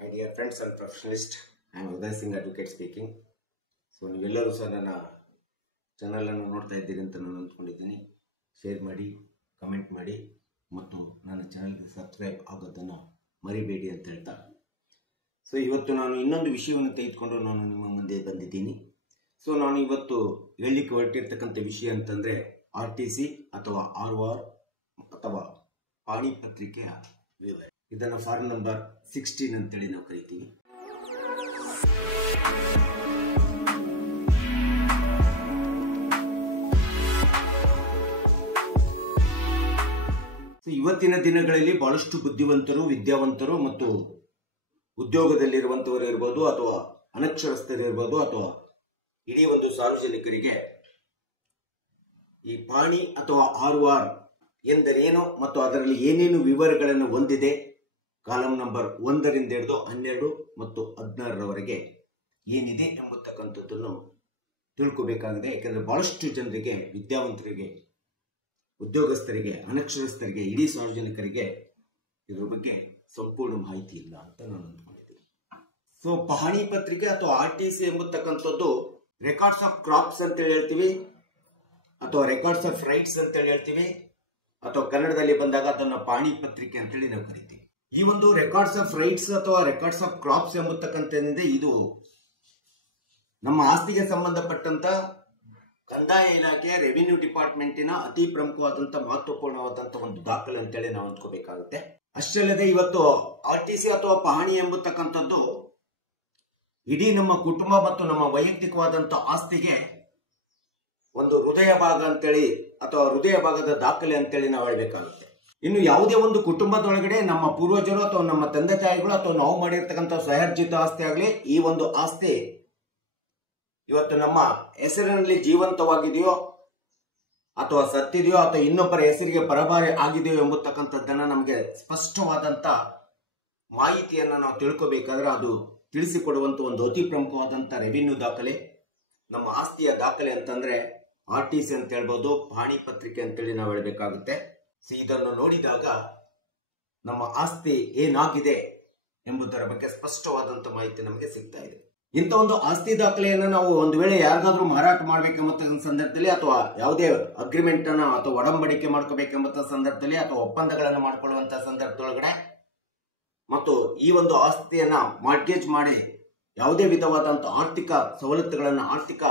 My dear friends and professionalists, I am Uday Singh Advocate speaking. So ನೀವೆಲ್ಲರೂ ಸಹ ನನ್ನ channel ಅನ್ನು ನೋಡ್ತಾ ಇದ್ದೀರಿ ಅಂತ ನಾನು ಅಂದ್ಕೊಂಡಿದ್ದೀನಿ. ಶೇರ್ ಮಾಡಿ, ಕಮೆಂಟ್ ಮಾಡಿ ಮತ್ತು ನನ್ನ ಚಾನಲ್ಗೆ ಸಬ್ಸ್ಕ್ರೈಬ್ ಆಗೋದನ್ನು ಮರಿಬೇಡಿ ಅಂತ ಹೇಳ್ತಾ, ಸೊ ಇವತ್ತು ನಾನು ಇನ್ನೊಂದು ವಿಷಯವನ್ನು ತೆಗೆದುಕೊಂಡು ನಾನು ನಿಮ್ಮ ಮುಂದೆ ಬಂದಿದ್ದೀನಿ. ಸೊ ನಾನು ಇವತ್ತು ಹೇಳಲಿಕ್ಕೆ ಹೊರಟಿರ್ತಕ್ಕಂಥ ವಿಷಯ ಅಂತಂದರೆ RTC ಅಥವಾ ROR ಅಥವಾ ಪಾಣಿ ಪತ್ರಿಕೆಯ ವಿವರ. ಇದನ್ನು ಫಾರ್ಮ್ ನಂಬರ್ 16 ಅಂತೇಳಿ ನಾವು ಕರಿತೀವಿ. ಇವತ್ತಿನ ದಿನಗಳಲ್ಲಿ ಬಹಳಷ್ಟು ಬುದ್ಧಿವಂತರು, ವಿದ್ಯಾವಂತರು ಮತ್ತು ಉದ್ಯೋಗದಲ್ಲಿರುವಂತವರು ಇರ್ಬೋದು ಅಥವಾ ಅನಕ್ಷರಸ್ಥರು ಇರ್ಬೋದು ಅಥವಾ ಇಡೀ ಒಂದು ಸಾರ್ವಜನಿಕರಿಗೆ ಈ ಪಾಣಿ ಅಥವಾ ROR ಎಂದರೇನು ಮತ್ತು ಅದರಲ್ಲಿ ಏನೇನು ವಿವರಗಳನ್ನು ಹೊಂದಿದೆ, ಕಾಲಂ ನಂಬರ್ 1 ರಿಂದ ಹಿಡಿದು 12 ಮತ್ತು 16ರವರೆಗೆ ಏನಿದೆ ಎಂಬತಕ್ಕಂಥದ್ದನ್ನು ತಿಳ್ಕೋಬೇಕಾಗಿದೆ. ಯಾಕೆಂದ್ರೆ ಬಹಳಷ್ಟು ಜನರಿಗೆ, ವಿದ್ಯಾವಂತರಿಗೆ, ಉದ್ಯೋಗಸ್ಥರಿಗೆ, ಅನಕ್ಷರಸ್ಥರಿಗೆ, ಇಡೀ ಸಾರ್ವಜನಿಕರಿಗೆ ಇದರ ಬಗ್ಗೆ ಸಂಪೂರ್ಣ ಮಾಹಿತಿ ಇಲ್ಲ ಅಂತ ನಾನು ಅಂದ್ಕೊಂಡಿದ್ದೀನಿ. ಸೊ ಪಹಣಿ ಪತ್ರಿಕೆ ಅಥವಾ RTC ಎಂಬತಕ್ಕಂಥದ್ದು ರೆಕಾರ್ಡ್ಸ್ ಆಫ್ ಕ್ರಾಪ್ಸ್ ಅಂತ ಹೇಳ್ತೀವಿ ಅಥವಾ ರೆಕಾರ್ಡ್ಸ್ ಆಫ್ ರೈಟ್ಸ್ ಅಂತ ಹೇಳ್ತೀವಿ ಅಥವಾ ಕನ್ನಡದಲ್ಲಿ ಬಂದಾಗ ಅದನ್ನ ಪಾಣಿ ಪತ್ರಿಕೆ ಅಂತೇಳಿ ನಾವು ಕರಿತೀವಿ. ಈ ಒಂದು ರೆಕಾರ್ಡ್ಸ್ ಆಫ್ ರೈಟ್ಸ್ ಅಥವಾ ರೆಕಾರ್ಡ್ಸ್ ಆಫ್ ಕ್ರಾಪ್ಸ್ ಎಂಬತಕ್ಕಂಥದ್ದೇ ಇದು ನಮ್ಮ ಆಸ್ತಿಗೆ ಸಂಬಂಧಪಟ್ಟಂತ ಕಂದಾಯ ಇಲಾಖೆ, ರೆವಿನ್ಯೂ ಡಿಪಾರ್ಟ್ಮೆಂಟಿನ ಅತಿ ಪ್ರಮುಖವಾದಂತ ಮಹತ್ವಪೂರ್ಣವಾದಂತ ಒಂದು ದಾಖಲೆ ಅಂತೇಳಿ ನಾವು ಅಂದ್ಕೋಬೇಕಾಗುತ್ತೆ. ಅಷ್ಟೇ ಅಲ್ಲದೆ ಇವತ್ತು RTC ಅಥವಾ ಪಹಣಿ ಎಂಬತಕ್ಕಂಥದ್ದು ಇಡೀ ನಮ್ಮ ಕುಟುಂಬ ಮತ್ತು ನಮ್ಮ ವೈಯಕ್ತಿಕವಾದಂತ ಆಸ್ತಿಗೆ ಒಂದು ಹೃದಯ ಭಾಗ ಅಂತೇಳಿ ಅಥವಾ ಹೃದಯ ಭಾಗದ ದಾಖಲೆ ಅಂತೇಳಿ ನಾವು ಹೇಳಬೇಕಾಗುತ್ತೆ. ಇನ್ನು ಯಾವುದೇ ಒಂದು ಕುಟುಂಬದೊಳಗಡೆ ನಮ್ಮ ಪೂರ್ವಜರು ಅಥವಾ ನಮ್ಮ ತಂದೆ ತಾಯಿಗಳು ಅಥವಾ ನಾವು ಮಾಡಿರ್ತಕ್ಕಂಥ ಸ್ವಯರ್ಜಿತ ಆಸ್ತಿ ಆಗಲಿ, ಈ ಒಂದು ಆಸ್ತಿ ಇವತ್ತು ನಮ್ಮ ಹೆಸರಿನಲ್ಲಿ ಜೀವಂತವಾಗಿದೆಯೋ ಅಥವಾ ಸತ್ತಿದೆಯೋ ಅಥವಾ ಇನ್ನೊಬ್ಬರ ಹೆಸರಿಗೆ ಪರಭಾರೆ ಆಗಿದೆಯೋ ಎಂಬತಕ್ಕಂಥದ್ದನ್ನ ನಮಗೆ ಸ್ಪಷ್ಟವಾದಂತ ಮಾಹಿತಿಯನ್ನ ನಾವು ತಿಳ್ಕೋಬೇಕಾದ್ರೆ ಅದು ತಿಳಿಸಿಕೊಡುವಂತ ಒಂದು ಅತಿ ಪ್ರಮುಖವಾದಂತ ರೆವಿನ್ಯೂ ದಾಖಲೆ, ನಮ್ಮ ಆಸ್ತಿಯ ದಾಖಲೆ ಅಂತಂದ್ರೆ RTC ಅಂತ ಹೇಳ್ಬೋದು, ಪಾಣಿ ಪತ್ರಿಕೆ ಅಂತೇಳಿ ನಾವು ಹೇಳಬೇಕಾಗುತ್ತೆ. ಸೊ ಇದನ್ನು ನೋಡಿದಾಗ ನಮ್ಮ ಆಸ್ತಿ ಏನಾಗಿದೆ ಎಂಬುದರ ಬಗ್ಗೆ ಸ್ಪಷ್ಟವಾದಂತ ಮಾಹಿತಿ ನಮಗೆ ಸಿಗ್ತಾ ಇದೆ. ಇಂಥ ಒಂದು ಆಸ್ತಿ ದಾಖಲೆಯನ್ನು ನಾವು ಒಂದು ವೇಳೆ ಯಾರಿಗಾದ್ರೂ ಮಾರಾಟ ಮಾಡ್ಬೇಕೆಂಬ ಸಂದರ್ಭದಲ್ಲಿ ಅಥವಾ ಯಾವುದೇ ಅಗ್ರಿಮೆಂಟ್ ಅನ್ನ ಅಥವಾ ಒಡಂಬಡಿಕೆ ಮಾಡ್ಕೋಬೇಕೆಂಬ ಸಂದರ್ಭದಲ್ಲಿ ಅಥವಾ ಒಪ್ಪಂದಗಳನ್ನು ಮಾಡ್ಕೊಳ್ಳುವಂತಹ ಸಂದರ್ಭದೊಳಗಡೆ ಮತ್ತು ಈ ಒಂದು ಆಸ್ತಿಯನ್ನ ಮಾರ್ಗೇಜ್ ಮಾಡಿ ಯಾವುದೇ ವಿಧವಾದಂತ ಆರ್ಥಿಕ ಸವಲತ್ತುಗಳನ್ನ, ಆರ್ಥಿಕ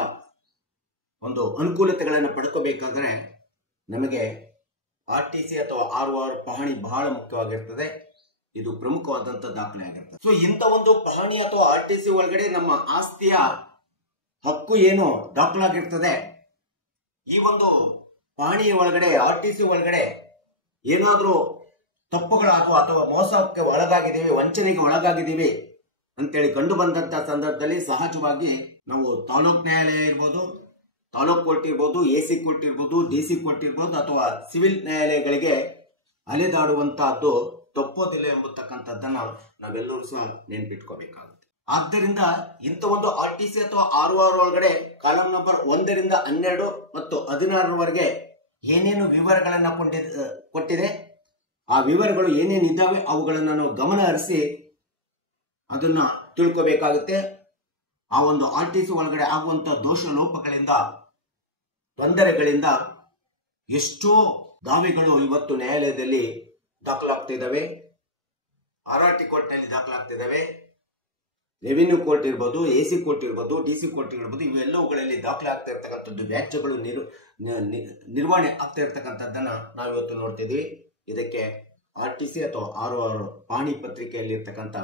ಒಂದು ಅನುಕೂಲತೆಗಳನ್ನು ಪಡ್ಕೋಬೇಕಾದ್ರೆ ನಮಗೆ RTC ಅಥವಾ ROR ಪಹಣಿ ಬಹಳ ಮುಖ್ಯವಾಗಿರ್ತದೆ. ಇದು ಪ್ರಮುಖವಾದಂತ ದಾಖಲೆ ಆಗಿರ್ತದೆ. ಸೊ ಇಂಥ ಒಂದು ಪಹಣಿ ಅಥವಾ RTC ಒಳಗಡೆ ನಮ್ಮ ಆಸ್ತಿಯ ಹಕ್ಕು ಏನು ದಾಖಲಾಗಿರ್ತದೆ. ಈ ಒಂದು ಪಹಣಿ ಒಳಗಡೆ, RTC ಒಳಗಡೆ ಏನಾದ್ರೂ ತಪ್ಪುಗಳಾಗುವ ಅಥವಾ ಮೋಸಕ್ಕೆ ಒಳಗಾಗಿದ್ದೀವಿ, ವಂಚನೆಗೆ ಒಳಗಾಗಿದ್ದೀವಿ ಅಂತೇಳಿ ಕಂಡು ಬಂದಂತ ಸಂದರ್ಭದಲ್ಲಿ ಸಹಜವಾಗಿ ನಾವು ತಾಲೂಕ್ ನ್ಯಾಯಾಲಯ ಇರ್ಬೋದು, ತಾಲೂಕ್ ಕೋರ್ಟ್ ಇರ್ಬೋದು, AC ಕೋರ್ಟ್ ಇರ್ಬೋದು, DC ಕೋರ್ಟ್ ಇರ್ಬೋದು ಅಥವಾ ಸಿವಿಲ್ ನ್ಯಾಯಾಲಯಗಳಿಗೆ ಅಲೆದಾಡುವಂತಹದ್ದು ತಪ್ಪೋದಿಲ್ಲ ಎಂಬತಕ್ಕಂಥದ್ದನ್ನ ನಾವೆಲ್ಲರೂ ಸಹ ನೆನ್ಪಿಟ್ಕೋಬೇಕಾಗುತ್ತೆ. ಆದ್ದರಿಂದ ಇಂಥ ಒಂದು RTC ಅಥವಾ ROR ಒಳಗಡೆ ಕಾಲಂ ನಂಬರ್ 1 ರಿಂದ 12 ಮತ್ತು 16ರವರೆಗೆ ಏನೇನು ವಿವರಗಳನ್ನ ಕೊಟ್ಟಿದೆ, ಆ ವಿವರಗಳು ಏನೇನಿದ್ದಾವೆ ಅವುಗಳನ್ನ ನಾವು ಗಮನ ಹರಿಸಿ ಅದನ್ನ ತಿಳ್ಕೋಬೇಕಾಗುತ್ತೆ. ಆ ಒಂದು RTC ಒಳಗಡೆ ಆಗುವಂತ ದೋಷ ಲೋಪಗಳಿಂದ, ತೊಂದರೆಗಳಿಂದ ಎಷ್ಟೋ ದಾವೆಗಳು ಇವತ್ತು ನ್ಯಾಯಾಲಯದಲ್ಲಿ ದಾಖಲಾಗ್ತಿದ್ದಾವೆ, RRT ಕೋರ್ಟ್ ನಲ್ಲಿ ದಾಖಲಾಗ್ತಿದ್ದಾವೆ, ರೆವಿನ್ಯೂ ಕೋರ್ಟ್ ಇರ್ಬೋದು, AC ಕೋರ್ಟ್ ಇರ್ಬೋದು, DC ಕೋರ್ಟ್ ಇರ್ಬೋದು, ಇವೆಲ್ಲವುಗಳಲ್ಲಿ ದಾಖಲೆ ಆಗ್ತಾ ಇರ್ತಕ್ಕಂಥದ್ದು, ವ್ಯಾಜ್ಯಗಳು ನಿರ್ವಹಣೆ ಆಗ್ತಾ ಇರ್ತಕ್ಕಂಥದ್ದನ್ನ ನಾವಿವತ್ತು ನೋಡ್ತಿದ್ವಿ. ಇದಕ್ಕೆ RTC ಅಥವಾ ROR ಪಾಣಿ ಪತ್ರಿಕೆಯಲ್ಲಿ ಇರ್ತಕ್ಕಂಥ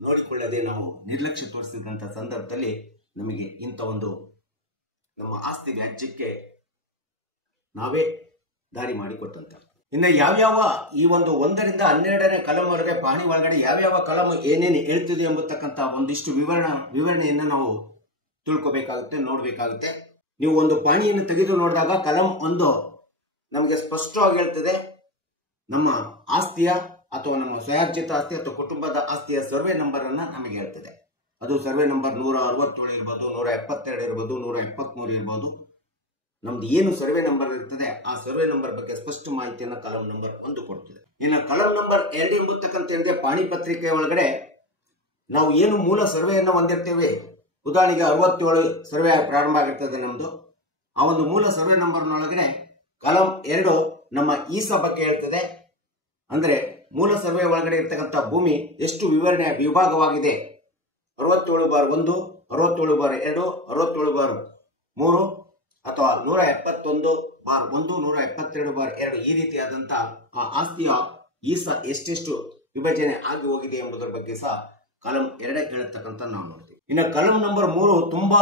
ನೋಡಿಕೊಳ್ಳದೆ ನಾವು ನಿರ್ಲಕ್ಷ್ಯ ತೋರಿಸಿದಂತ ಸಂದರ್ಭದಲ್ಲಿ ನಮಗೆ ಇಂಥ ಒಂದು ನಮ್ಮ ಆಸ್ತಿ ವ್ಯಾಜ್ಯಕ್ಕೆ ನಾವೇ ದಾರಿ ಮಾಡಿಕೊಟ್ಟಂತ. ಇನ್ನು ಯಾವ್ಯಾವ ಈ ಒಂದು 1 ರಿಂದ 12ನೇ ಕಲಂ ಒಳಗಡೆ ಪಾಣಿ ಒಳಗಡೆ ಯಾವ್ಯಾವ ಕಲಂ ಏನೇನು ಹೇಳ್ತಿದೆ ಎಂಬತಕ್ಕಂತ ಒಂದಿಷ್ಟು ವಿವರಣೆಯನ್ನ ನಾವು ತಿಳ್ಕೋಬೇಕಾಗುತ್ತೆ, ನೋಡ್ಬೇಕಾಗುತ್ತೆ. ನೀವು ಒಂದು ಪಾಣಿಯನ್ನು ತೆಗೆದು ನೋಡಿದಾಗ ಕಲಂ 1 ನಮಗೆ ಸ್ಪಷ್ಟವಾಗಿ ಹೇಳ್ತದೆ ನಮ್ಮ ಆಸ್ತಿಯ ಅಥವಾ ನಮ್ಮ ಸ್ವಯಾರ್ಜಿತ ಆಸ್ತಿ ಅಥವಾ ಕುಟುಂಬದ ಆಸ್ತಿಯ ಸರ್ವೆ ನಂಬರ್ ಅನ್ನ ನಮಗೆ ಹೇಳ್ತದೆ. ಅದು ಸರ್ವೆ ನಂಬರ್ 167 ಇರ್ಬೋದು, 172 ಇರ್ಬೋದು, 173 ಇರ್ಬೋದು. ನಮ್ದು ಏನು ಸರ್ವೆ ನಂಬರ್ ಇರ್ತದೆ ಆ ಸರ್ವೆ ನಂಬರ್ ಬಗ್ಗೆ ಸ್ಪಷ್ಟ ಮಾಹಿತಿಯನ್ನು ಕಾಲಂ ನಂಬರ್ 1 ಕೊಡ್ತಿದೆ. ಇನ್ನು ಕಾಲಂ ನಂಬರ್ 2 ಎಂಬತಕ್ಕಂತ ಪಾಣಿ ಪತ್ರಿಕೆ ಒಳಗಡೆ ನಾವು ಏನು ಮೂಲ ಸರ್ವೆಯನ್ನು ಹೊಂದಿರ್ತೇವೆ, ಉದಾಹರಣೆಗೆ 67 ಸರ್ವೆ ಪ್ರಾರಂಭ ಆಗಿರ್ತದೆ ನಮ್ದು. ಆ ಒಂದು ಮೂಲ ಸರ್ವೆ ನಂಬರ್ನೊಳಗಡೆ ಕಾಲಂ 2 ನಮ್ಮ ಈಸ ಬಗ್ಗೆ ಹೇಳ್ತದೆ. ಅಂದ್ರೆ ಮೂಲ ಸರ್ವೆ ಒಳಗಡೆ ಇರ್ತಕ್ಕಂಥ ಭೂಮಿ ಎಷ್ಟು ವಿಭಾಗವಾಗಿದೆ, 67/1, 67/2, 67/3 ಅಥವಾ 171/1, 172/2 ಈ ರೀತಿಯಾದಂತ ಆ ಆಸ್ತಿಯ ಈಸ ಎಷ್ಟೆಷ್ಟು ವಿಭಜನೆ ಆಗಿ ಹೋಗಿದೆ ಎಂಬುದರ ಬಗ್ಗೆ ಸಹ ಕಾಲಂ 2 ಕೇಳತಕ್ಕಂಥ ನಾವು ನೋಡ್ತೀವಿ. ಇನ್ನು ಕಾಲಂ ನಂಬರ್ 3 ತುಂಬಾ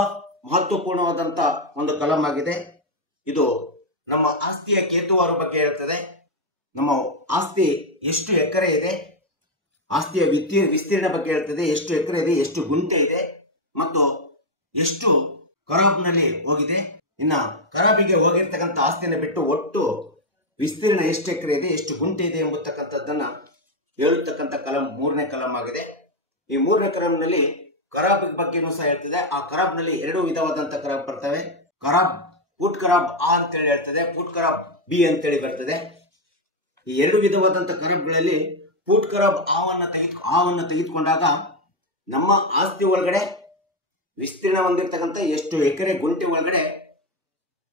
ಮಹತ್ವಪೂರ್ಣವಾದಂತ ಒಂದು ಕಾಲಂ ಆಗಿದೆ. ಇದು ನಮ್ಮ ಆಸ್ತಿಯ ಕೇತುವಾರು ಬಗ್ಗೆ ಹೇಳ್ತದೆ. ನಮ್ಮ ಆಸ್ತಿ ಎಷ್ಟು ಎಕರೆ ಇದೆ, ಆಸ್ತಿಯ ವಿಸ್ತೀರ್ಣ ಬಗ್ಗೆ ಹೇಳ್ತದೆ, ಎಷ್ಟು ಎಕರೆ ಇದೆ, ಎಷ್ಟು ಗುಂಟೆ ಇದೆ ಮತ್ತು ಎಷ್ಟು ಖರಾಬ್ನಲ್ಲಿ ಹೋಗಿದೆ. ಇನ್ನ ಖರಾಬಿಗೆ ಹೋಗಿರ್ತಕ್ಕಂಥ ಆಸ್ತಿಯನ್ನು ಬಿಟ್ಟು ಒಟ್ಟು ವಿಸ್ತೀರ್ಣ ಎಷ್ಟು ಎಕರೆ ಇದೆ, ಎಷ್ಟು ಗುಂಟೆ ಇದೆ ಎಂಬತಕ್ಕಂಥದ್ದನ್ನ ಹೇಳತಕ್ಕಂಥ ಕಾಲಂ 3ನೇ ಕಾಲಂ ಆಗಿದೆ. ಈ 3ನೇ ಕಾಲಂನಲ್ಲಿ ಖರಾಬ್ ಬಗ್ಗೆನೂ ಸಹ ಹೇಳ್ತದೆ. ಆ ಖರಾಬ್ ನಲ್ಲಿ 2 ವಿಧವಾದಂತ ಖರಾಬ್ ಬರ್ತವೆ. ಖರಾಬ್ ಪುಟ್ ಖರಾಬ್ ಆ ಅಂತೇಳಿ ಹೇಳ್ತದೆ, ಪುಟ್ ಖರಾಬ್ ಬಿ ಅಂತೇಳಿ ಬರ್ತದೆ. ಈ 2 ವಿಧವಾದಂತ ಖರಾಬ್ಗಳಲ್ಲಿ ಪುಟ್ ಖರಾಬ್ ಆವನ್ನ ತೆಗೆದುಕೊಂಡಾಗ ನಮ್ಮ ಆಸ್ತಿ ಒಳಗಡೆ ವಿಸ್ತೀರ್ಣ ಹೊಂದಿರತಕ್ಕಂಥ ಎಷ್ಟು ಎಕರೆ ಗುಂಟೆ ಒಳಗಡೆ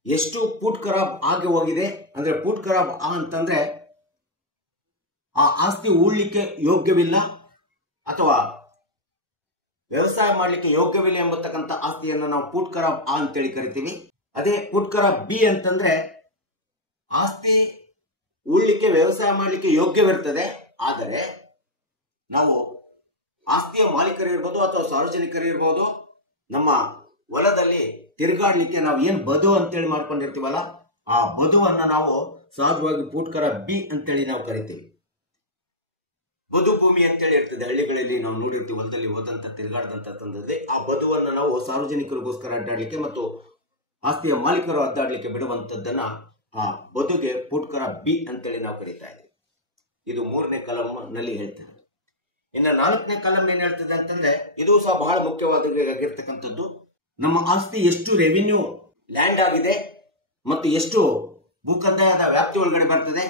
ಎಷ್ಟು ಪುಟ್ ಖರಾಬ್ ಆಗಿ ಹೋಗಿದೆ. ಅಂದ್ರೆ ಪುಟ್ ಖರಾಬ್ ಆ ಅಂತಂದ್ರೆ ಆ ಆಸ್ತಿ ಉಳ್ಲಿಕ್ಕೆ ಯೋಗ್ಯವಿಲ್ಲ ಅಥವಾ ವ್ಯವಸಾಯ ಮಾಡ್ಲಿಕ್ಕೆ ಯೋಗ್ಯವಿಲ್ಲ ಎಂಬತಕ್ಕಂಥ ಆಸ್ತಿಯನ್ನು ನಾವು ಪುಟ್ ಖರಾಬ್ ಆ ಅಂತೇಳಿ ಕರಿತೀವಿ. ಅದೇ ಪುಟ್ ಖರಾಬ್ ಬಿ ಅಂತಂದ್ರೆ ಆಸ್ತಿ ಉಳ್ಲಿಕ್ಕೆ ವ್ಯವಸಾಯ ಮಾಡ್ಲಿಕ್ಕೆ ಯೋಗ್ಯವಿರ್ತದೆ, ಆದರೆ ನಾವು ಆಸ್ತಿಯ ಮಾಲೀಕರು ಇರ್ಬೋದು ಅಥವಾ ಸಾರ್ವಜನಿಕರು ಇರ್ಬೋದು, ನಮ್ಮ ಹೊಲದಲ್ಲಿ ತಿರುಗಾಡ್ಲಿಕ್ಕೆ ನಾವು ಏನ್ ಬದು ಅಂತೇಳಿ ಮಾಡ್ಕೊಂಡಿರ್ತೀವಲ್ಲ, ಆ ಬದುವನ್ನ ನಾವು ಸಹಜವಾಗಿ ಪುಟ್ ಖರಾಬ್ ಬಿ ಅಂತೇಳಿ ನಾವು ಕರಿತೀವಿ. ಬದು ಭೂಮಿ ಅಂತೇಳಿ ಇರ್ತದೆ, ಹಳ್ಳಿಗಳಲ್ಲಿ ನಾವು ನೋಡಿರ್ತೀವಿ, ಹೊಲದಲ್ಲಿ ಹೋದಂತ ತಿರುಗಾಡದಂತ ತಂದದ್ದೇ ಆ ಬದುವನ್ನ ನಾವು ಸಾರ್ವಜನಿಕರಿಗೋಸ್ಕರ ಅಡ್ಡಾಡ್ಲಿಕ್ಕೆ ಮತ್ತು ಆಸ್ತಿಯ ಮಾಲೀಕರು ಅಡ್ಡಾಡ್ಲಿಕ್ಕೆ ಬಿಡುವಂತದ್ದನ್ನ ಆ ಬದುಗೆ ಪುಟ್ ಖರಾಬ್ ಬಿ ಅಂತೇಳಿ ನಾವು ಕರೀತಾ ಇದ್ದೀವಿ. ಇದು 3ನೇ ಕಾಲಂ ನಲ್ಲಿ ಹೇಳ್ತಾರೆ. ಇನ್ನು 4ನೇ ಕಾಲಂ ಏನ್ ಹೇಳ್ತದೆ ಅಂತಂದ್ರೆ ಇದು ಸಹ ಬಹಳ ಮುಖ್ಯವಾಗಿರ್ತಕ್ಕಂಥದ್ದು. ನಮ್ಮ ಆಸ್ತಿ ಎಷ್ಟು ರೆವಿನ್ಯೂ ಲ್ಯಾಂಡ್ ಆಗಿದೆ ಮತ್ತು ಎಷ್ಟು ಭೂಕಂದಾಯದ ವ್ಯಾಪ್ತಿ ಒಳಗಡೆ ಬರ್ತದೆ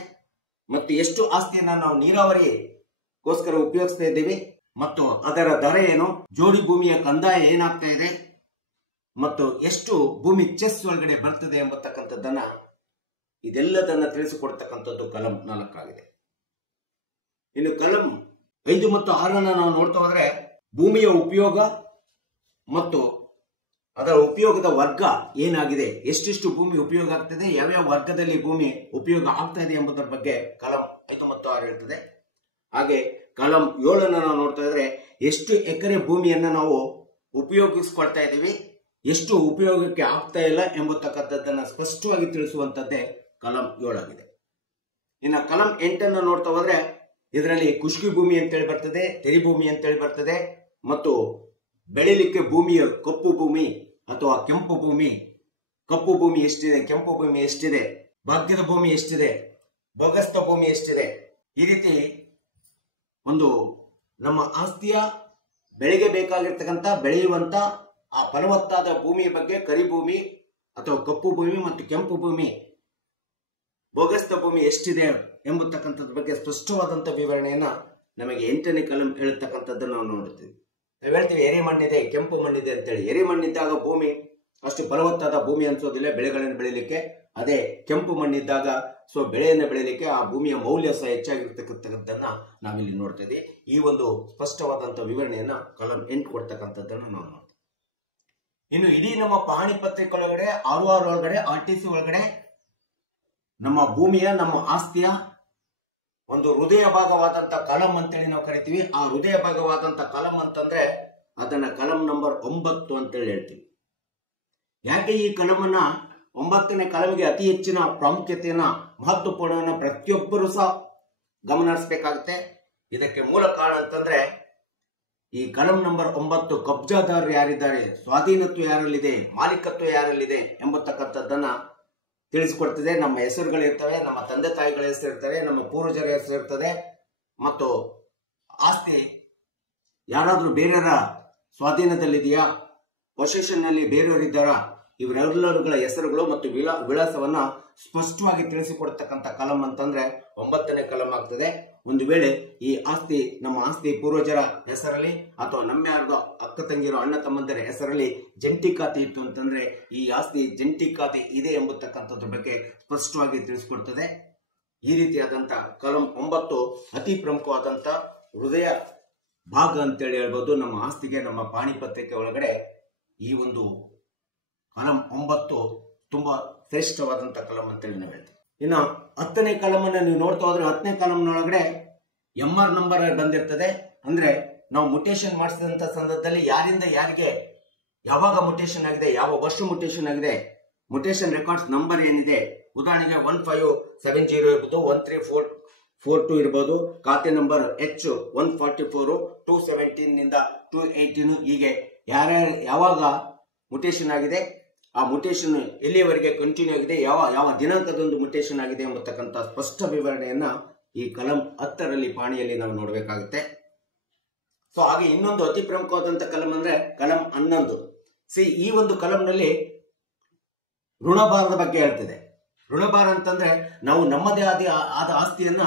ಮತ್ತು ಎಷ್ಟು ಆಸ್ತಿಯನ್ನ ನಾವು ನೀರಾವರಿಗೋಸ್ಕರ ಉಪಯೋಗಿಸ್ತಾ ಇದ್ದೀವಿ ಮತ್ತು ಅದರ ದರ ಏನು, ಜೋಡಿ ಭೂಮಿಯ ಕಂದಾಯ ಏನಾಗ್ತಾ ಇದೆ ಮತ್ತು ಎಷ್ಟು ಭೂಮಿ ಚೆಸ್ ಒಳಗಡೆ ಬರ್ತದೆ ಎಂಬತಕ್ಕಂಥದ್ದನ್ನ ಇದೆಲ್ಲದನ್ನ ತಿಳಿಸಿಕೊಡ್ತಕ್ಕಂಥದ್ದು ಕಾಲಂ 4 ಆಗಿದೆ. ಇನ್ನು ಕಾಲಂ 5 ಮತ್ತು 6 ನಾವು ನೋಡ್ತಾ ಹೋದ್ರೆ ಭೂಮಿಯ ಉಪಯೋಗ ಮತ್ತು ಅದರ ಉಪಯೋಗದ ವರ್ಗ ಏನಾಗಿದೆ, ಎಷ್ಟೆಷ್ಟು ಭೂಮಿ ಉಪಯೋಗ ಆಗ್ತದೆ, ಯಾವ್ಯಾವ ವರ್ಗದಲ್ಲಿ ಭೂಮಿ ಉಪಯೋಗ ಆಗ್ತಾ ಇದೆ ಎಂಬುದರ ಬಗ್ಗೆ ಕಾಲಂ 5 ಮತ್ತು 6 ಹೇಳ್ತದೆ. ಹಾಗೆ ಕಾಲಂ 7 ನಾವು ನೋಡ್ತಾ ಇದ್ರೆ ಎಷ್ಟು ಎಕರೆ ಭೂಮಿಯನ್ನ ನಾವು ಉಪಯೋಗಿಸ್ಕೊಳ್ತಾ ಇದ್ದೀವಿ, ಎಷ್ಟು ಉಪಯೋಗಕ್ಕೆ ಆಗ್ತಾ ಇಲ್ಲ ಎಂಬತಕ್ಕಂಥದ್ದನ್ನ ಸ್ಪಷ್ಟವಾಗಿ ತಿಳಿಸುವಂತದ್ದೇ ಕಾಲಂ 7 ಆಗಿದೆ. ಇನ್ನು ಕಾಲಂ 8 ನೋಡ್ತಾ ಹೋದ್ರೆ ಇದರಲ್ಲಿ ಕುಷ್ಕಿ ಭೂಮಿ ಅಂತೇಳಿ ಬರ್ತದೆ, ತೆರಿ ಭೂಮಿ ಅಂತೇಳಿ ಬರ್ತದೆ ಮತ್ತು ಬೆಳಿಲಿಕ್ಕೆ ಭೂಮಿಯ ಕಪ್ಪು ಭೂಮಿ ಅಥವಾ ಕೆಂಪು ಭೂಮಿ, ಕಪ್ಪು ಭೂಮಿ ಎಷ್ಟಿದೆ, ಕೆಂಪು ಭೂಮಿ ಎಷ್ಟಿದೆ, ಭಾಗ್ಯದ ಭೂಮಿ ಎಷ್ಟಿದೆ, ಬೋಗಸ್ತ ಭೂಮಿ ಎಷ್ಟಿದೆ, ಈ ರೀತಿ ಒಂದು ನಮ್ಮ ಆಸ್ತಿಯ ಬೆಳೆಗೆ ಬೇಕಾಗಿರ್ತಕ್ಕಂಥ ಬೆಳೆಯುವಂತ ಆ ಫಲವತ್ತಾದ ಭೂಮಿಯ ಬಗ್ಗೆ ಕರಿ ಭೂಮಿ ಅಥವಾ ಕಪ್ಪು ಭೂಮಿ ಮತ್ತು ಕೆಂಪು ಭೂಮಿ, ಬೋಗಸ್ತ ಭೂಮಿ ಎಷ್ಟಿದೆ ಎಂಬತಕ್ಕಂಥದ್ರ ಬಗ್ಗೆ ಸ್ಪಷ್ಟವಾದಂತ ವಿವರಣೆಯನ್ನ ನಮಗೆ 8ನೇ ಕಾಲಂ ಹೇಳತಕ್ಕಂಥದ್ದನ್ನು ನಾವು ನೋಡುತ್ತೀವಿ. ನಾವು ಹೇಳ್ತೀವಿ ಎರೆ ಮಣ್ಣಿದೆ, ಕೆಂಪು ಮಣ್ಣಿದೆ ಅಂತೇಳಿ. ಎರೆ ಮಣ್ಣಿದ್ದಾಗ ಭೂಮಿ ಅಷ್ಟು ಫಲವತ್ತಾದ ಭೂಮಿ ಅನ್ಸೋದಿಲ್ಲ ಬೆಳೆಗಳನ್ನು ಬೆಳಿಲಿಕ್ಕೆ. ಅದೇ ಕೆಂಪು ಮಣ್ಣಿದ್ದಾಗ ಬೆಳೆಯನ್ನು ಬೆಳಿಲಿಕ್ಕೆ ಆ ಭೂಮಿಯ ಮೌಲ್ಯ ಸಹ ಹೆಚ್ಚಾಗಿರ್ತಕ್ಕಂಥದ್ದನ್ನ ನಾವಿಲ್ಲಿ ನೋಡ್ತಾ ಇದ್ದೀವಿ. ಈ ಒಂದು ಸ್ಪಷ್ಟವಾದಂತ ವಿವರಣೆಯನ್ನ ಕಾಲಂ 8 ಕೊಡ್ತಕ್ಕಂಥದ್ದನ್ನು ನಾವು ನೋಡ್ತೀವಿ. ಇನ್ನು ಇಡೀ ನಮ್ಮ ಪಹಣಿ ಪತ್ರಿಕೆ ಒಳಗಡೆ ROR ಒಳಗಡೆ RTC ಒಳಗಡೆ ನಮ್ಮ ಭೂಮಿಯ, ನಮ್ಮ ಆಸ್ತಿಯ ಒಂದು ಹೃದಯ ಭಾಗವಾದಂತ ಕಾಲಂ ಅಂತೇಳಿ ನಾವು ಕರಿತೀವಿ. ಆ ಹೃದಯ ಭಾಗವಾದಂತ ಕಾಲಂ ಅಂತಂದ್ರೆ ಅದನ್ನ ಕಾಲಂ ನಂಬರ್ 9 ಅಂತೇಳಿ ಹೇಳ್ತೀವಿ. ಯಾಕೆ ಈ ಕಾಲಮನ್ನ 9ನೇ ಕಾಲಂಗೆ ಅತಿ ಹೆಚ್ಚಿನ ಪ್ರಾಮುಖ್ಯತೆಯನ್ನ, ಮಹತ್ವಪೂರ್ಣವನ್ನ ಪ್ರತಿಯೊಬ್ಬರು ಸಹ ಗಮನ ಹರಿಸಬೇಕಾಗುತ್ತೆ. ಇದಕ್ಕೆ ಮೂಲ ಕಾರಣ ಅಂತಂದ್ರೆ ಈ ಕಾಲಂ ನಂಬರ್ 9 ಕಬ್ಜಾದಾರರು ಯಾರಿದ್ದಾರೆ, ಸ್ವಾಧೀನತ್ವ ಯಾರಲ್ಲಿದೆ, ಮಾಲೀಕತ್ವ ಯಾರಲ್ಲಿದೆ ಎಂಬತಕ್ಕಂಥದ್ದನ್ನ ತಿಳಿಸಿಕೊಡ್ತದೆ. ನಮ್ಮ ಹೆಸರುಗಳಿರ್ತವೆ, ನಮ್ಮ ತಂದೆ ತಾಯಿಗಳ ಹೆಸರು ಇರ್ತವೆ, ನಮ್ಮ ಪೂರ್ವಜರ ಹೆಸರು ಇರ್ತದೆ ಮತ್ತು ಆಸ್ತಿ ಯಾರಾದ್ರೂ ಬೇರೆಯವರ ಸ್ವಾಧೀನದಲ್ಲಿದೆಯಾ, ಪೊಸೆಷನ್ ನಲ್ಲಿ ಬೇರೆಯವರಿದ್ದಾರ, ಇವರೆಲ್ಲರುಗಳ ಹೆಸರುಗಳು ಮತ್ತು ವಿಳಾಸವನ್ನ ಸ್ಪಷ್ಟವಾಗಿ ತಿಳಿಸಿಕೊಡ್ತಕ್ಕಂಥ ಕಾಲಂ ಅಂತಂದ್ರೆ 9ನೇ ಕಾಲಂ ಆಗ್ತದೆ. ಒಂದು ವೇಳೆ ಈ ಆಸ್ತಿ ನಮ್ಮ ಆಸ್ತಿ ಪೂರ್ವಜರ ಹೆಸರಲ್ಲಿ ಅಥವಾ ನಮ್ಮ ಯಾರ್ದೋ ಅಕ್ಕ ತಂಗಿರೋ ಅಣ್ಣ ತಮ್ಮಂದಿರ ಹೆಸರಲ್ಲಿ ಜಂಟಿ ಖಾತೆ ಇತ್ತು ಅಂತಂದ್ರೆ ಈ ಆಸ್ತಿ ಜಂಟಿ ಖಾತೆ ಇದೆ ಎಂಬತಕ್ಕಂಥದ್ರ ಬಗ್ಗೆ ಸ್ಪಷ್ಟವಾಗಿ ತಿಳಿಸ್ಕೊಡ್ತದೆ. ಈ ರೀತಿಯಾದಂತ ಕಲಂ 9 ಅತಿ ಪ್ರಮುಖವಾದಂತ ಹೃದಯ ಭಾಗ ಅಂತೇಳಿ ಹೇಳ್ಬೋದು. ನಮ್ಮ ಆಸ್ತಿಗೆ ನಮ್ಮ ಪಾಣಿ ಪತ್ರಿಕೆ ಒಳಗಡೆ ಈ ಒಂದು ಕಲಂ 9 ತುಂಬಾ ಶ್ರೇಷ್ಠವಾದಂತ ಕಲಂ ಅಂತೇಳಿ ನಾವು ಹೇಳ್ತೀವಿ. ಇನ್ನು 10ನೇ ಕಲಮನ್ನ ನೀವು ನೋಡ್ತಾ ಹೋದ್ರೆ 10ನೇ ಕಲಂನೊಳಗಡೆ MR ನಂಬರ್ ಬಂದಿರ್ತದೆ. ಅಂದ್ರೆ ನಾವು ಮುಟೇಶನ್ ಮಾಡಿಸಿದಂತ ಸಂದರ್ಭದಲ್ಲಿ ಯಾರಿಂದ ಯಾರಿಗೆ ಯಾವಾಗ ಮುಟೇಶನ್ ಆಗಿದೆ, ಯಾವ ವರ್ಷ ಮುಟೇಶನ್ ಆಗಿದೆ, ಮುಟೇಶನ್ ರೆಕಾರ್ಡ್ಸ್ ನಂಬರ್ ಏನಿದೆ, ಉದಾಹರಣೆಗೆ 1570 ಇರ್ಬೋದು, 13442 ಇರ್ಬೋದು, ಖಾತೆ ನಂಬರ್ H 144 217 ನಿಂದ 218 ಹೀಗೆ ಯಾವಾಗ ಮುಟೇಶನ್ ಆಗಿದೆ, ಆ ಮುಟೇಶನ್ ಎಲ್ಲಿಯವರೆಗೆ ಕಂಟಿನ್ಯೂ ಆಗಿದೆ, ಯಾವ ದಿನಾಂಕದೊಂದು ಮುಟೇಶನ್ ಆಗಿದೆ ಎಂಬತಕ್ಕಂಥ ಸ್ಪಷ್ಟ ವಿವರಣೆಯನ್ನ ಈ ಕಲಂ 10ರಲ್ಲಿ ಪಾಣಿಯಲ್ಲಿ ನಾವು ನೋಡಬೇಕಾಗುತ್ತೆ. ಸೊ ಹಾಗೆ ಇನ್ನೊಂದು ಅತಿ ಪ್ರಮುಖವಾದಂತ ಕಲಂ ಅಂದ್ರೆ ಕಲಂ 11. ಈ ಒಂದು ಕಲಂನಲ್ಲಿ ಋಣಭಾರದ ಬಗ್ಗೆ ಹೇಳ್ತಿದೆ. ಋಣಭಾರ ಅಂತಂದ್ರೆ ನಾವು ನಮ್ಮದೇ ಆದ ಆಸ್ತಿಯನ್ನ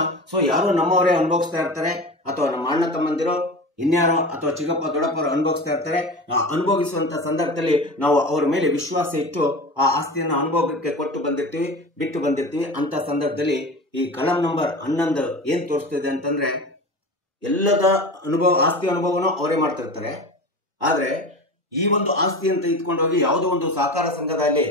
ಯಾರೋ ನಮ್ಮವರೇ ಅನುಭವಿಸ್ತಾ ಇರ್ತಾರೆ, ಅಥವಾ ನಮ್ಮ ಅಣ್ಣ ತಮ್ಮಂದಿರೋ ಇನ್ಯಾರೋ ಅಥವಾ ಚಿಕ್ಕಪ್ಪ ದೊಡ್ಡಪ್ಪರು ಅನುಭವಿಸ್ತಾ ಇರ್ತಾರೆ. ಅನುಭವಿಸುವಂತ ಸಂದರ್ಭದಲ್ಲಿ ನಾವು ಅವರ ಮೇಲೆ ವಿಶ್ವಾಸ ಇಟ್ಟು ಆ ಆಸ್ತಿಯನ್ನ ಅನುಭವಕ್ಕೆ ಬಿಟ್ಟು ಬಂದಿರ್ತೀವಿ. ಅಂತ ಸಂದರ್ಭದಲ್ಲಿ ಈ ಕಲಂ ನಂಬರ್ 11 ಏನ್ ತೋರಿಸ್ತಿದೆ ಅಂತಂದ್ರೆ ಎಲ್ಲದ ಆಸ್ತಿ ಅನುಭವನೂ ಅವರೇ ಮಾಡ್ತಿರ್ತಾರೆ. ಆದ್ರೆ ಈ ಒಂದು ಆಸ್ತಿ ಅಂತ ಇಟ್ಕೊಂಡು ಹೋಗಿ ಯಾವುದೋ ಒಂದು ಸಹಕಾರ ಸಂಘದಲ್ಲಿ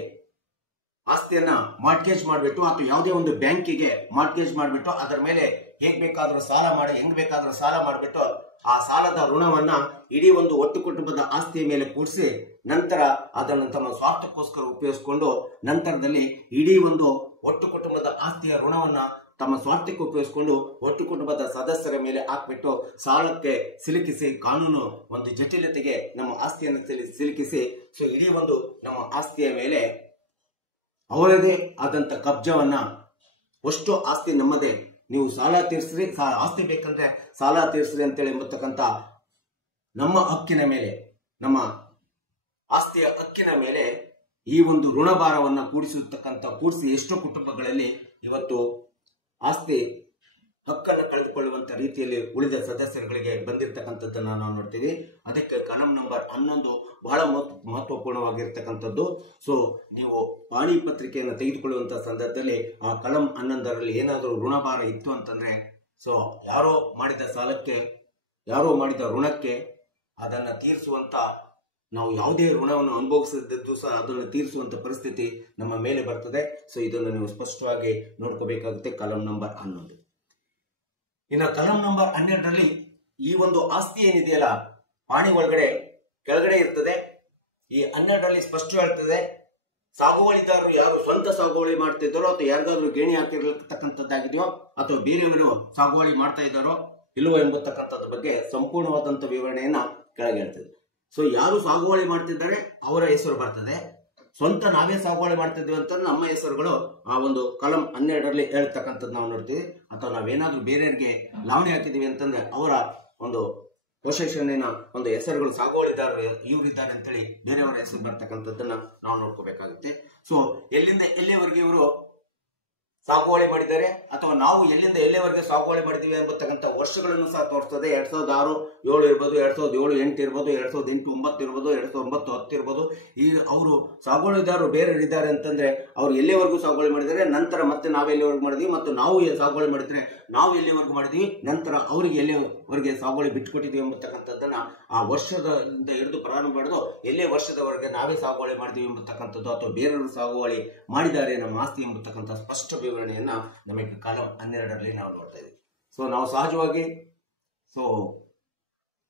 ಆಸ್ತಿಯನ್ನ ಮಾರ್ಟ್ಗೇಜ್ ಮಾಡಿಬಿಟ್ಟು ಅಥವಾ ಯಾವುದೇ ಒಂದು ಬ್ಯಾಂಕಿಗೆ ಮಾರ್ಟ್ಗೇಜ್ ಮಾಡಿಬಿಟ್ಟು ಅದರ ಮೇಲೆ ಹೆಂಗ್ ಬೇಕಾದ್ರೂ ಸಾಲ ಮಾಡಿಬಿಟ್ಟು ಆ ಸಾಲದ ಋಣವನ್ನ ಇಡೀ ಒಂದು ಒಟ್ಟು ಕುಟುಂಬದ ಆಸ್ತಿಯ ಮೇಲೆ ಕೂಡಿಸಿ ನಂತರ ಅದನ್ನು ತಮ್ಮ ಸ್ವಾರ್ಥಕ್ಕೋಸ್ಕರ ಉಪಯೋಗಿಸಿಕೊಂಡು ನಂತರದಲ್ಲಿ ಇಡೀ ಒಂದು ಒಟ್ಟು ಕುಟುಂಬದ ಆಸ್ತಿಯ ಋಣವನ್ನ ತಮ್ಮ ಸ್ವಾರ್ಥಕ್ಕೆ ಉಪಯೋಗಿಸಿಕೊಂಡು ಒಟ್ಟು ಕುಟುಂಬದ ಸದಸ್ಯರ ಮೇಲೆ ಹಾಕ್ಬಿಟ್ಟು ಸಾಲಕ್ಕೆ ಸಿಲುಕಿಸಿ ಕಾನೂನು ಒಂದು ಜಟಿಲತೆಗೆ ನಮ್ಮ ಆಸ್ತಿಯನ್ನು ಸಿಲುಕಿಸಿ ಇಡೀ ಒಂದು ನಮ್ಮ ಆಸ್ತಿಯ ಮೇಲೆ ಅವರದೇ ಆದಂತ ಕಬ್ಜವನ್ನ ಅಷ್ಟು ಆಸ್ತಿ ನಮ್ಮದೇ, ನೀವು ಸಾಲ ತೀರಿಸ್ರಿ, ಆಸ್ತಿ ಬೇಕಂದ್ರೆ ಸಾಲ ತೀರಿಸ್ರಿ ಅಂತೇಳಿ ಎಂಬತಕ್ಕಂಥ ನಮ್ಮ ಹಕ್ಕಿನ ಮೇಲೆ, ನಮ್ಮ ಆಸ್ತಿಯ ಹಕ್ಕಿನ ಮೇಲೆ ಈ ಒಂದು ಋಣಭಾರವನ್ನ ಕೂಡಿಸಿ ಎಷ್ಟೋ ಕುಟುಂಬಗಳಲ್ಲಿ ಇವತ್ತು ಆಸ್ತಿ ಹಕ್ಕನ್ನು ಕಳೆದುಕೊಳ್ಳುವಂತ ರೀತಿಯಲ್ಲಿ ಉಳಿದ ಸದಸ್ಯರುಗಳಿಗೆ ಬಂದಿರತಕ್ಕಂಥದ್ದನ್ನ ನಾವು ನೋಡ್ತೀವಿ. ಅದಕ್ಕೆ ಕಲಂ ನಂಬರ್ 11 ಬಹಳ ಮಹತ್ವಪೂರ್ಣವಾಗಿರ್ತಕ್ಕಂಥದ್ದು. ನೀವು ಪಾಣಿ ಪತ್ರಿಕೆಯನ್ನು ತೆಗೆದುಕೊಳ್ಳುವಂತ ಸಂದರ್ಭದಲ್ಲಿ ಆ ಕಲಂ 11ರಲ್ಲಿ ಏನಾದರೂ ಋಣಭಾರ ಇತ್ತು ಅಂತಂದ್ರೆ ಯಾರೋ ಮಾಡಿದ ಸಾಲಕ್ಕೆ, ಯಾರೋ ಮಾಡಿದ ಋಣಕ್ಕೆ ಅದನ್ನ ತೀರಿಸುವಂತ, ನಾವು ಯಾವುದೇ ಋಣವನ್ನು ಅನುಭವಿಸದಿದ್ದು ಸಹ ಅದನ್ನು ತೀರಿಸುವಂತ ಪರಿಸ್ಥಿತಿ ನಮ್ಮ ಮೇಲೆ ಬರ್ತದೆ. ಇದನ್ನು ನೀವು ಸ್ಪಷ್ಟವಾಗಿ ನೋಡ್ಕೋಬೇಕಾಗುತ್ತೆ. ಕಲಂ ನಂಬರ್ 11. ಇನ್ನು ಕಲಂ ನಂಬರ್ 12ರಲ್ಲಿ ಈ ಒಂದು ಆಸ್ತಿ ಏನಿದೆಯಲ್ಲ ಪಾಣಿ ಒಳಗಡೆ ಕೆಳಗಡೆ ಇರ್ತದೆ. ಈ 12ರಲ್ಲಿ ಸ್ಪಷ್ಟ ಹೇಳ್ತದೆ, ಸಾಗುವಳಿದಾರರು ಯಾರು ಸ್ವಂತ ಸಾಗುವಳಿ ಮಾಡ್ತಿದ್ದಾರೋ ಅಥವಾ ಯಾರಿಗಾದ್ರೂ ಗೇಣಿ ಹಾಕಿರ್ತಕ್ಕಂಥದ್ದಾಗಿದೆಯೋ ಅಥವಾ ಬೇರೆಯವರು ಸಾಗುವಳಿ ಮಾಡ್ತಾ ಇದ್ದಾರೋ ಇಲ್ಲವೋ ಎಂಬತಕ್ಕಂಥದ್ರ ಬಗ್ಗೆ ಸಂಪೂರ್ಣವಾದಂತ ವಿವರಣೆಯನ್ನ ಕೆಳಗೆ ಹೇಳ್ತದೆ. ಯಾರು ಸಾಗುವಳಿ ಮಾಡ್ತಿದ್ದಾರೆ ಅವರ ಹೆಸರು ಬರ್ತದೆ. ಸ್ವಂತ ನಾವೇ ಸಾಗುವಳಿ ಮಾಡ್ತಿದ್ವಿ ಅಂತ ನಮ್ಮ ಹೆಸರುಗಳು ಆ ಒಂದು ಕಲಂ 12ರಲ್ಲಿ ಹೇಳ್ತಕ್ಕಂಥದ್ದು ನಾವು ನೋಡ್ತೀವಿ. ಅಥವಾ ನಾವೇನಾದ್ರೂ ಬೇರೆಯವರಿಗೆ ಲಾವಣಿ ಹಾಕಿದೀವಿ ಅಂತಂದ್ರೆ ಅವರ ಒಂದು ಪೊಸೆಷನ್ನಿನ ಒಂದು ಹೆಸರುಗಳು ಸಾಗುವಳಿದಾರರು ಇವರಿದ್ದಾರೆ ಅಂತೇಳಿ ಬೇರೆಯವರ ಹೆಸರು ಬರ್ತಕ್ಕಂಥದ್ದನ್ನ ನಾವು ನೋಡ್ಕೋಬೇಕಾಗುತ್ತೆ. ಎಲ್ಲಿಂದ ಎಲ್ಲಿವರೆಗೆ ಇವರು ಸಾಗುವಳಿ ಮಾಡಿದ್ದಾರೆ ಅಥವಾ ನಾವು ಎಲ್ಲಿಂದ ಎಲ್ಲಿವರೆಗೆ ಸಾಗುವಳಿ ಮಾಡಿದೀವಿ ಎಂಬತಕ್ಕಂಥ ವರ್ಷಗಳನ್ನು ಸಹ ತೋರಿಸ್ತದೆ. 2006, 7 ಇರ್ಬೋದು, 2007, 8 ಇರ್ಬೋದು, 2008, 9 ಇರ್ಬೋದು, 2009, 10 ಇರ್ಬೋದು. ಈ ಅವರು ಸಾಗುವಳಿದಾರರು ಬೇರೆ ಇದ್ದಾರೆ ಅಂತಂದ್ರೆ ಅವ್ರು ಎಲ್ಲಿವರೆಗೂ ಸಾಗುವಳಿ ಮಾಡಿದರೆ ನಂತರ ಮತ್ತೆ ನಾವು ಎಲ್ಲಿವರೆಗೂ ಮಾಡಿದ್ವಿ, ಮತ್ತು ನಾವು ಸಾಗುವಳಿ ಮಾಡಿದ್ರೆ ನಾವು ಎಲ್ಲಿವರೆಗೂ ಮಾಡಿದ್ವಿ, ನಂತರ ಅವರಿಗೆ ಎಲ್ಲಿವರೆಗೆ ಸಾಗುವಳಿ ಬಿಟ್ಟುಕೊಟ್ಟಿದ್ವಿ ಎಂಬತಕ್ಕಂಥದ್ದನ್ನ ಆ ವರ್ಷದಿಂದ ಹಿಡಿದು ಪ್ರಾರಂಭ ಮಾಡಿದು ಎಲ್ಲೇ ವರ್ಷದವರೆಗೆ ನಾವೇ ಸಾಗುವಳಿ ಮಾಡಿದ್ವಿ ಎಂಬತಕ್ಕಂಥದ್ದು ಅಥವಾ ಬೇರೆಯವರು ಸಾಗುವಳಿ ಮಾಡಿದ್ದಾರೆ ನಮ್ಮ ಆಸ್ತಿ ಎಂಬತಕ್ಕಂಥ ಸ್ಪಷ್ಟ ವಿವರಣೆಯನ್ನ ನಮಗೆ ಕಲಂ 12ರಲ್ಲಿ ನಾವು ನೋಡ್ತಾ ಇದ್ದೀವಿ. ನಾವು ಸಹಜವಾಗಿ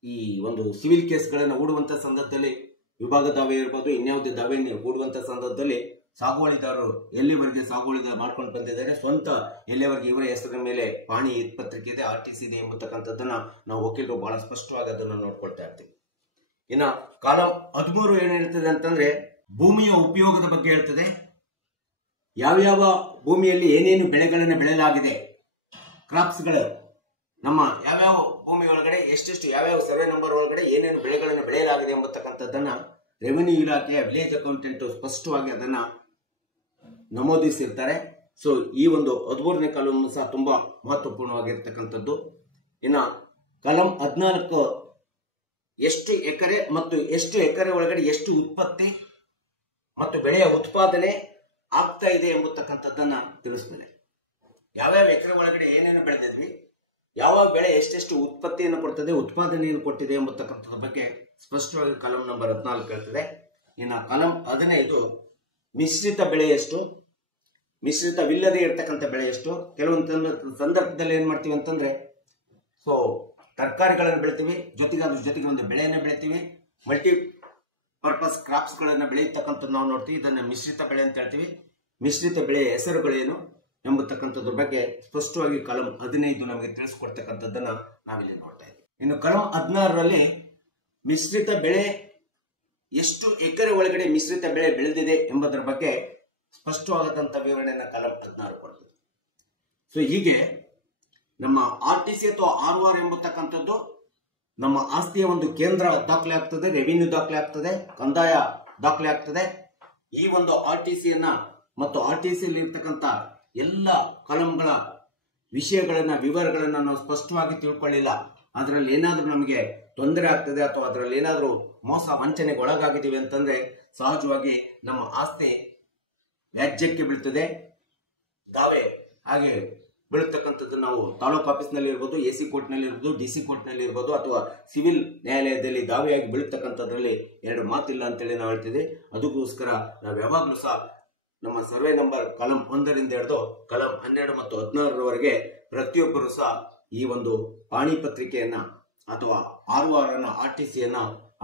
ಈ ಒಂದು ಸಿವಿಲ್ ಕೇಸ್ಗಳನ್ನ ಹೂಡುವಂತ ಸಂದರ್ಭದಲ್ಲಿ ವಿಭಾಗ ದಾವೆ ಇರ್ಬೋದು, ಇನ್ಯಾವುದೇ ದಾವೆಯನ್ನು ಹೂಡುವಂತ ಸಂದರ್ಭದಲ್ಲಿ ಸಾಗುವಳಿದಾರರು ಎಲ್ಲಿವರೆಗೆ ಸಾಗುವಳಿ ಮಾಡ್ಕೊಂಡು ಬಂದಿದ್ದಾರೆ, ಸ್ವಂತ ಎಲ್ಲಿವರೆಗೆ ಇವರ ಹೆಸರಿನ ಮೇಲೆ ಪಾಣಿ ಪತ್ರಿಕೆ ಇದೆ, RTC ಇದೆ ಎಂಬತಕ್ಕಂಥದ್ದನ್ನ ನಾವು ವಕೀಲರು ಬಹಳ ಸ್ಪಷ್ಟವಾಗಿ ಅದನ್ನ ನೋಡ್ಕೊಳ್ತಾ ಇರ್ತೀವಿ. ಇನ್ನ ಕಾಲಂ 13 ಏನ್ ಹೇಳ್ತದೆ ಅಂತಂದ್ರೆ ಭೂಮಿಯ ಉಪಯೋಗದ ಬಗ್ಗೆ ಹೇಳ್ತದೆ. ಯಾವ್ಯಾವ ಭೂಮಿಯಲ್ಲಿ ಏನೇನು ಬೆಳೆಗಳನ್ನ ಬೆಳೆಯಲಾಗಿದೆ, ಕ್ರಾಪ್ಸ್ಗಳು, ನಮ್ಮ ಯಾವ್ಯಾವ ಭೂಮಿ ಒಳಗಡೆ ಎಷ್ಟೆಷ್ಟು ಯಾವ್ಯಾವ ಸರ್ವೆ ನಂಬರ್ ಒಳಗಡೆ ಏನೇನು ಬೆಳೆಗಳನ್ನು ಬೆಳೆಯಲಾಗಿದೆ ಎಂಬತಕ್ಕಂಥದ್ದನ್ನ ರೆವಿನ್ಯೂ ಇಲಾಖೆಯ ವಿಲೇಜ್ ಅಕೌಂಟೆಂಟ್ ಸ್ಪಷ್ಟವಾಗಿ ಅದನ್ನ ನಮೂದಿಸಿರ್ತಾರೆ. ಸೊ ಈ ಒಂದು 13ನೇ ಕಾಲಂ ಸಹ ತುಂಬಾ ಮಹತ್ವಪೂರ್ಣವಾಗಿರ್ತಕ್ಕಂಥದ್ದು. ಇನ್ನು ಕಾಲಂ 14 ಎಷ್ಟು ಎಕರೆ ಮತ್ತು ಎಷ್ಟು ಎಕರೆ ಒಳಗಡೆ ಎಷ್ಟು ಉತ್ಪತ್ತಿ ಮತ್ತು ಬೆಳೆಯ ಉತ್ಪಾದನೆ ಆಗ್ತಾ ಇದೆ ಎಂಬತಕ್ಕಂಥದ್ದನ್ನ ತಿಳಿಸ್ತದೆ. ಯಾವ್ಯಾವ ಎಕರೆ ಒಳಗಡೆ ಏನೇನು ಬೆಳೆದಿದ್ವಿ, ಯಾವ ಬೆಳೆ ಎಷ್ಟೆಷ್ಟು ಉತ್ಪತ್ತಿಯನ್ನು ಕೊಡ್ತದೆ, ಉತ್ಪಾದನೆಯನ್ನು ಕೊಟ್ಟಿದೆ ಎಂಬತಕ್ಕಂಥದ್ರ ಬಗ್ಗೆ ಸ್ಪಷ್ಟವಾಗಿ ಕಾಲಂ ನಂಬರ್ 14 ಹೇಳ್ತದೆ. ಇನ್ನು ಕಾಲಂ 15 ಮಿಶ್ರಿತ ಬೆಳೆ ಎಷ್ಟು, ಮಿಶ್ರಿತವಿಲ್ಲದೆ ಇರತಕ್ಕಂಥ ಬೆಳೆ ಎಷ್ಟು. ಕೆಲವೊಂದು ಸಂದರ್ಭದಲ್ಲಿ ಏನ್ ಮಾಡ್ತೀವಿ ಅಂತಂದ್ರೆ, ಸೊ ತರಕಾರಿಗಳನ್ನು ಬೆಳಿತೀವಿ, ಜೊತೆಗೆ ಅದ್ರ ಜೊತೆಗೆ ಒಂದು ಬೆಳೆಯನ್ನ ಬೆಳಿತೀವಿ, ಮಲ್ಟಿ ಪರ್ಪಸ್ ಕ್ರಾಪ್ಸ್ ಗಳನ್ನ ಬೆಳೆಯತಕ್ಕಂಥದ್ದು ನಾವು ನೋಡ್ತೀವಿ. ಇದನ್ನ ಮಿಶ್ರಿತ ಬೆಳೆ ಅಂತ ಹೇಳ್ತೀವಿ. ಮಿಶ್ರಿತ ಬೆಳೆಯ ಹೆಸರುಗಳೇನು ಎಂಬತಕ್ಕಂಥದ್ರ ಬಗ್ಗೆ ಸ್ಪಷ್ಟವಾಗಿ ಕಾಲಂ 15 ನಮಗೆ ತಿಳಿಸ್ಕೊಡ್ತಕ್ಕಂಥದ್ದನ್ನ ನಾವಿಲ್ಲಿ ನೋಡ್ತಾ ಇದ್ದೀವಿ. ಇನ್ನು ಕಾಲಂ 16ರಲ್ಲಿ ಮಿಶ್ರಿತ ಬೆಳೆ ಎಷ್ಟು ಎಕರೆ ಒಳಗಡೆ ಮಿಶ್ರಿತ ಬೆಳೆ ಬೆಳೆದಿದೆ ಎಂಬುದರ ಬಗ್ಗೆ ಸ್ಪಷ್ಟವಾದಂತ ವಿವರಣೆಯನ್ನ ಕಾಲಂ 16 ಕೊಡ್ತದೆ. ಸೊ ಹೀಗೆ ನಮ್ಮ RTC ಅಥವಾ ROR ಎಂಬತಕ್ಕಂಥದ್ದು ನಮ್ಮ ಆಸ್ತಿಯ ಒಂದು ಕೇಂದ್ರ ದಾಖಲೆ ಆಗ್ತದೆ, ರೆವಿನ್ಯೂ ದಾಖಲೆ ಆಗ್ತದೆ, ಕಂದಾಯ ದಾಖಲೆ ಆಗ್ತದೆ. ಈ ಒಂದು RTCಯನ್ನ ಮತ್ತು RTCಯಲ್ಲಿ ಇರ್ತಕ್ಕಂಥ ಎಲ್ಲ ಕಾಲಂಗಳ ವಿಷಯಗಳನ್ನ ವಿವರಗಳನ್ನ ನಾವು ಸ್ಪಷ್ಟವಾಗಿ ತಿಳ್ಕೊಳ್ಳಿಲ್ಲ, ಅದರಲ್ಲಿ ಏನಾದ್ರೂ ನಮಗೆ ತೊಂದರೆ ಆಗ್ತದೆ ಅಥವಾ ಅದರಲ್ಲಿ ಏನಾದ್ರೂ ಮೋಸ ವಂಚನೆಗೆ ಒಳಗಾಗಿದ್ದೀವಿ ಅಂತಂದ್ರೆ ಸಹಜವಾಗಿ ನಮ್ಮ ಆಸ್ತಿ ವ್ಯಾಜ್ಯಕ್ಕೆ ಬೀಳ್ತದೆ, ದಾವೆ ಹಾಗೆ ಬೀಳತಕ್ಕಂಥದ್ದು ನಾವು ತಾಲೂಕು ಆಫೀಸ್ ನಲ್ಲಿ ಇರ್ಬೋದು, AC ಕೋರ್ಟ್ ನಲ್ಲಿ ಇರ್ಬೋದು, DC ಕೋರ್ಟ್ ನಲ್ಲಿ ಇರ್ಬೋದು, ಅಥವಾ ಸಿವಿಲ್ ನ್ಯಾಯಾಲಯದಲ್ಲಿ ದಾವೆಯಾಗಿ ಬೀಳತಕ್ಕಂಥದ್ರಲ್ಲಿ ಎರಡು ಮಾತಿಲ್ಲ ಅಂತೇಳಿ ನಾವು ಹೇಳ್ತಿದ್ವಿ. ಅದಕ್ಕೋಸ್ಕರ ನಾವು ಯಾವಾಗ್ಲೂ ಸಹ ನಮ್ಮ ಸರ್ವೆ ನಂಬರ್ ಕಾಲಂ 1ರಿಂದ ಹಿಡಿದು ಕಾಲಂ 12 ಮತ್ತು 16ರವರೆಗೆ ಪ್ರತಿಯೊಬ್ಬರು ಸಹ ಈ ಒಂದು ಪಾಣಿ ಪತ್ರಿಕೆಯನ್ನ ಅಥವಾ ROR ಅನ್ನ RTCಯನ್ನ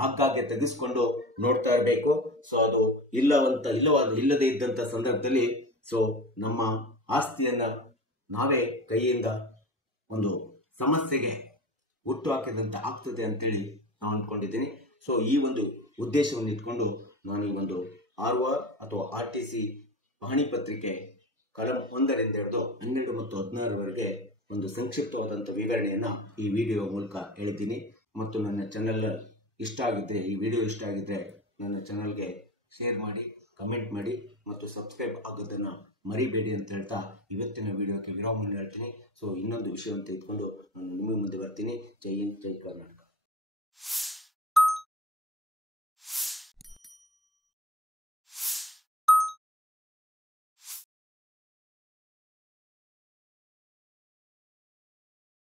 ಆಗಾಗ್ಗೆ ತೆಗೆಸ್ಕೊಂಡು ನೋಡ್ತಾ ಇರಬೇಕು. ಸೊ ಅದು ಇಲ್ಲದೇ ಇದ್ದಂತ ಸಂದರ್ಭದಲ್ಲಿ ಸೊ ನಮ್ಮ ಆಸ್ತಿಯನ್ನ ನಾವೇ ಕೈಯಿಂದ ಒಂದು ಸಮಸ್ಯೆಗೆ ಹುಟ್ಟು ಹಾಕಿದಂತ ಆಗ್ತದೆ ಅಂತೇಳಿ ನಾನು ಅನ್ಕೊಂಡಿದ್ದೀನಿ. ಸೊ ಈ ಒಂದು ಉದ್ದೇಶವನ್ನು ಇಟ್ಕೊಂಡು ನಾನು ಈ ಒಂದು ROR ಅಥವಾ RTC ಪಾಣಿ ಪತ್ರಿಕೆ ಕಾಲಂ 1ರಿಂದ ಹಿಡಿದು 12 ಮತ್ತು 16ರವರೆಗೆ ಒಂದು ಸಂಕ್ಷಿಪ್ತವಾದಂಥ ವಿವರಣೆಯನ್ನ ಈ ವಿಡಿಯೋ ಮೂಲಕ ಹೇಳಿದ್ದೀನಿ. ಮತ್ತು ನನ್ನ ಚಾನೆಲ್ ಇಷ್ಟ ಆಗಿದ್ರೆ, ಈ ವಿಡಿಯೋ ಇಷ್ಟ ಆಗಿದ್ರೆ ನನ್ನ ಚಾನಲ್ಗೆ ಶೇರ್ ಮಾಡಿ, ಕಮೆಂಟ್ ಮಾಡಿ ಮತ್ತು ಸಬ್ಸ್ಕ್ರೈಬ್ ಆಗೋದನ್ನು ಮರಿಬೇಡಿ ಅಂತ ಹೇಳ್ತಾ ಇವತ್ತಿನ ವಿಡಿಯೋಕ್ಕೆ ವಿರಾಮವನ್ನು ಹೇಳ್ತೀನಿ. ಸೊ ಇನ್ನೊಂದು ವಿಷಯವನ್ನು ತೆಗೆದುಕೊಂಡು ನಾನು ನಿಮ್ಮ ಮುಂದೆ ಬರ್ತೀನಿ. ಜೈ ಹಿಂದ್, ಜೈ ಕರ್ನಾಟಕ.